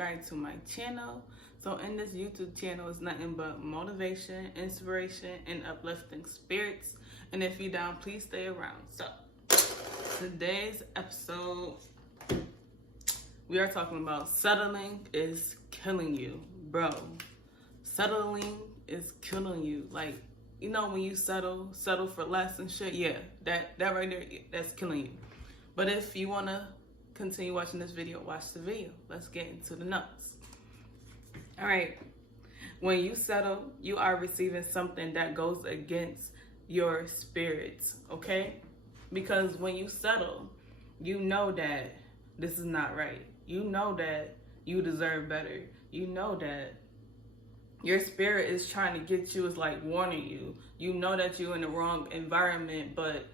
subscribe to my channel. So in this YouTube channel is nothing but motivation, inspiration, and uplifting spirits. And if you're down, please stay around. So today's episode, we are talking about settling is killing you, bro. Settling is killing you. Like, you know, when you settle for less and shit, yeah, that right there, that's killing you. But if you want to continue watching this video, watch the video. Let's get into the nuts. All right. When you settle, you are receiving something that goes against your spirits, okay? Because when you settle, you know that this is not right. You know that you deserve better. You know that your spirit is trying to get you, is like warning you. You know that you're in the wrong environment, but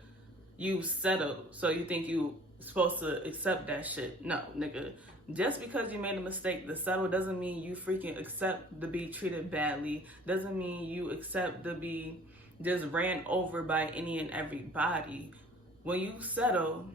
you settled. So you think you supposed to accept that shit. No, nigga. Just because you made a mistake to settle doesn't mean you freaking accept to be treated badly. Doesn't mean you accept to be just ran over by any and everybody. When you settle,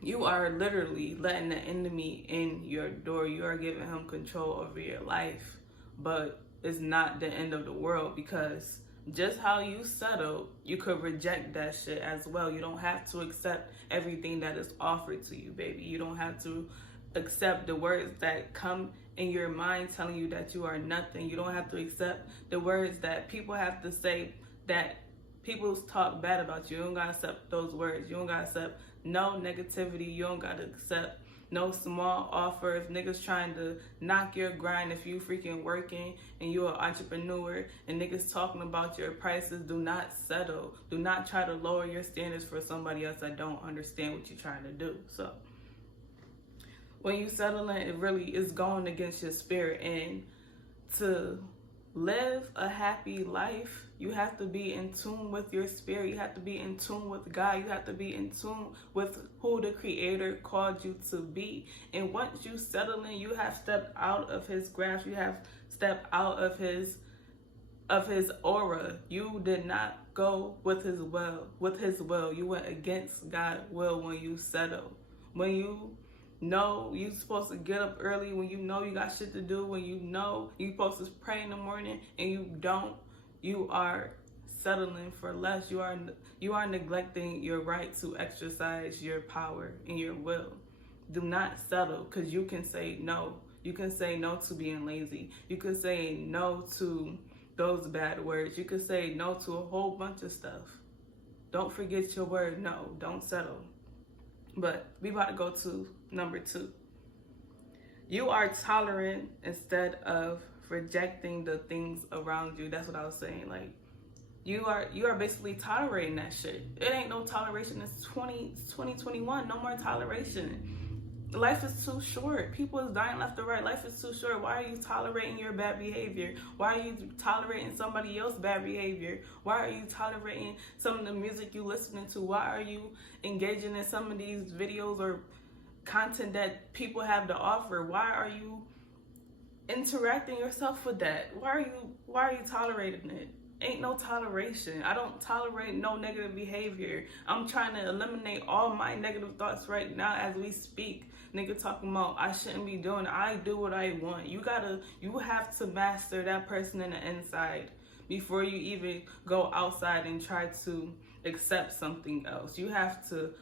you are literally letting the enemy in your door. You are giving him control over your life. But it's not the end of the world, because just how you settle, you could reject that shit as well. You don't have to accept everything that is offered to you, baby. You don't have to accept the words that come in your mind telling you that you are nothing. You don't have to accept the words that people have to say, that people talk bad about you. You don't gotta accept those words. You don't gotta accept no negativity. You don't gotta accept no small offer. If niggas trying to knock your grind, if you freaking working and you're an entrepreneur and niggas talking about your prices, do not settle. Do not try to lower your standards for somebody else that don't understand what you're trying to do. So when you settle in, it really is going against your spirit. And to live a happy life, you have to be in tune with your spirit. You have to be in tune with God. You have to be in tune with who the Creator called you to be. And once you settle in, you have stepped out of His grasp. You have stepped out of His aura. You did not go with His will. You went against God's will when you settle. When you know you're supposed to get up early, when you know you got shit to do, when you know you're supposed to pray in the morning and you don't, you are settling for less. You are neglecting your right to exercise your power and your will. Do not settle, because you can say no. You can say no to being lazy. You can say no to those bad words. You can say no to a whole bunch of stuff. Don't forget your word no. Don't settle. But we about to go to number 2. You are tolerant instead of rejecting the things around you. That's what I was saying. Like, you are basically tolerating that shit. It ain't no toleration. It's 2021. No more toleration. Life is too short. People is dying left and right. Life is too short. Why are you tolerating your bad behavior? Why are you tolerating somebody else's bad behavior? Why are you tolerating some of the music you listening to? Why are you engaging in some of these videos or content that people have to offer? Why are you interacting yourself with that? Why are you tolerating it? Ain't no toleration. I don't tolerate no negative behavior. I'm trying to eliminate all my negative thoughts right now as we speak. Nigga talking about I shouldn't be doing it. I do what I want. You have to master that person in the inside before you even go outside and try to accept something else. You have to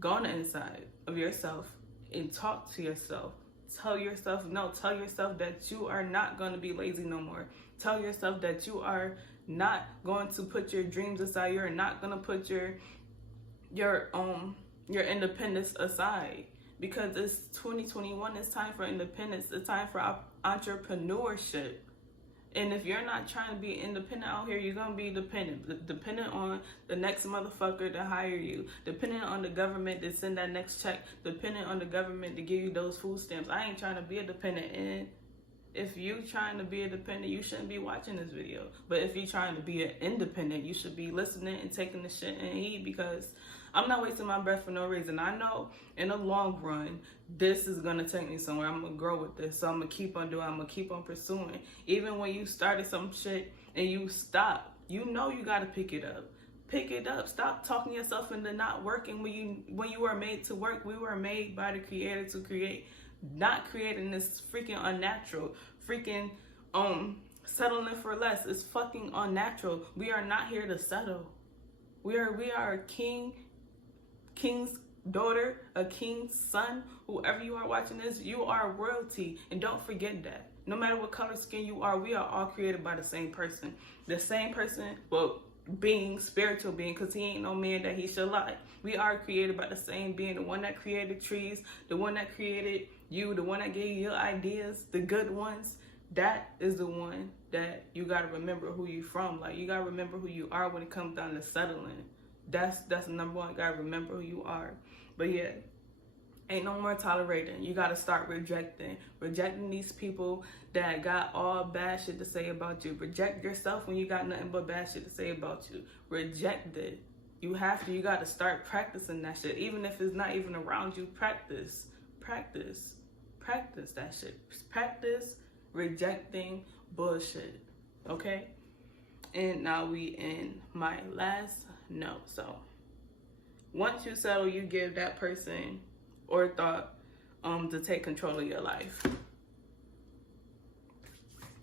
go on the inside of yourself and talk to yourself. Tell yourself no. Tell yourself that you are not going to be lazy no more. Tell yourself that you are not going to put your dreams aside. You're not going to put your independence aside, because it's 2021. It's time for independence. It's time for entrepreneurship. And if you're not trying to be independent out here, you're going to be dependent on the next motherfucker to hire you, dependent on the government to send that next check, dependent on the government to give you those food stamps. I ain't trying to be a dependent. And if you trying to be a dependent, you shouldn't be watching this video. But if you're trying to be an independent, you should be listening and taking the shit and heed, because I'm not wasting my breath for no reason. I know in the long run, this is going to take me somewhere. I'm going to grow with this. So I'm going to keep on doing. I'm going to keep on pursuing. Even when you started some shit and you stop, you know you got to pick it up. Pick it up. Stop talking yourself into not working when you were made to work. We were made by the Creator to create. not creating this freaking unnatural, freaking settling for less is fucking unnatural. We are not here to settle. We are a king's daughter, a king's son. Whoever you are watching this, you are royalty, and don't forget that. No matter what color skin you are, we are all created by the same person. The same person, well, being, spiritual being, because he ain't no man that he should lie. We are created by the same being, the one that created trees, the one that created you, the one that gave you your ideas, the good ones. That is the one that you got to remember who you from. Like, you got to remember who you are when it comes down to settling. That's number one. You got to remember who you are. But yeah, ain't no more tolerating. You got to start rejecting these people that got all bad shit to say about you. Reject yourself when you got nothing but bad shit to say about you. Reject it. You have to. You got to start practicing that shit. Even if it's not even around you, practice that shit. Practice rejecting bullshit. Okay? And now we in my last note. So once you settle, you give that person or thought to take control of your life.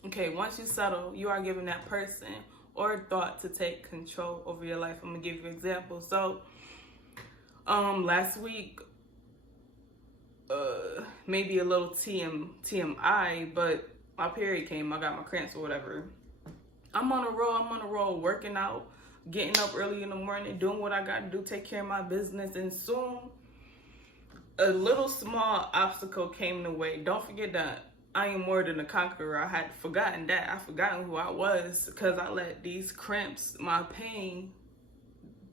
Okay, once you settle, you are giving that person or thought to take control over your life. I'm gonna give you an example. So last week, maybe a little TMI, but my period came, I got my cramps or whatever. I'm on a roll, working out, getting up early in the morning, doing what I got to do, take care of my business, and soon a little small obstacle came in the way. Don't forget that I am more than a conqueror. I had forgotten that. I forgotten who I was because I let these cramps, my pain,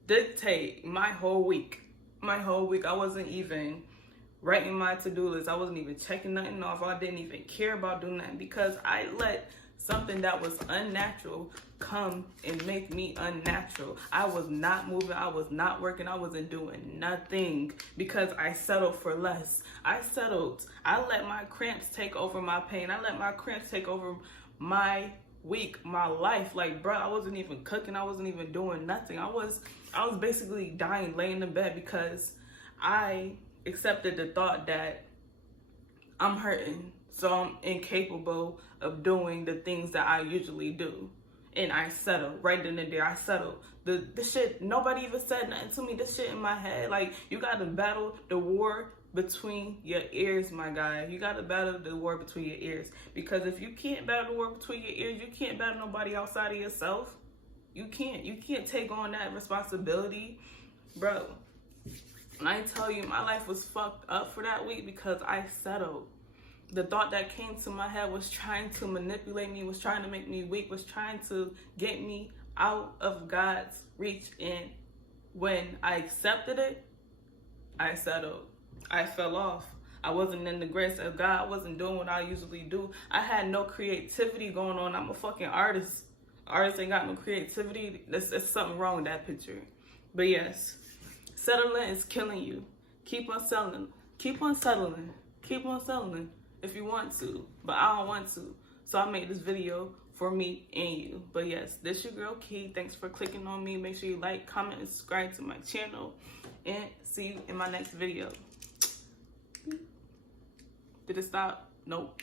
dictate my whole week. I wasn't even writing my to-do list. I wasn't even checking nothing off. I didn't even care about doing that because I let something that was unnatural come and make me unnatural. I was not moving. I was not working. I wasn't doing nothing because I settled for less. I settled. I let my cramps take over my pain. I let my cramps take over my week, my life. Like, bro, I wasn't even cooking. I wasn't even doing nothing. I was basically dying, laying in bed because I accepted the thought that I'm hurting, so I'm incapable of doing the things that I usually do. And I settled. Right then and there, I settled. The shit, nobody even said nothing to me. This shit in my head, like, you gotta battle the war between your ears, my guy. You gotta battle the war between your ears. Because if you can't battle the war between your ears, you can't battle nobody outside of yourself. You can't take on that responsibility. Bro, when I tell you, my life was fucked up for that week because I settled. The thought that came to my head was trying to manipulate me, was trying to make me weak, was trying to get me out of God's reach. And when I accepted it, I settled. I fell off. I wasn't in the grace of God. I wasn't doing what I usually do. I had no creativity going on. I'm a fucking artist. Artists ain't got no creativity. There's something wrong with that picture. But yes, settling is killing you. Keep on settling. Keep on settling. Keep on settling if you want to. But I don't want to. So I made this video for me and you. But yes, this your girl Key. Thanks for clicking on me. Make sure you like, comment, and subscribe to my channel. And see you in my next video. Did it stop? Nope.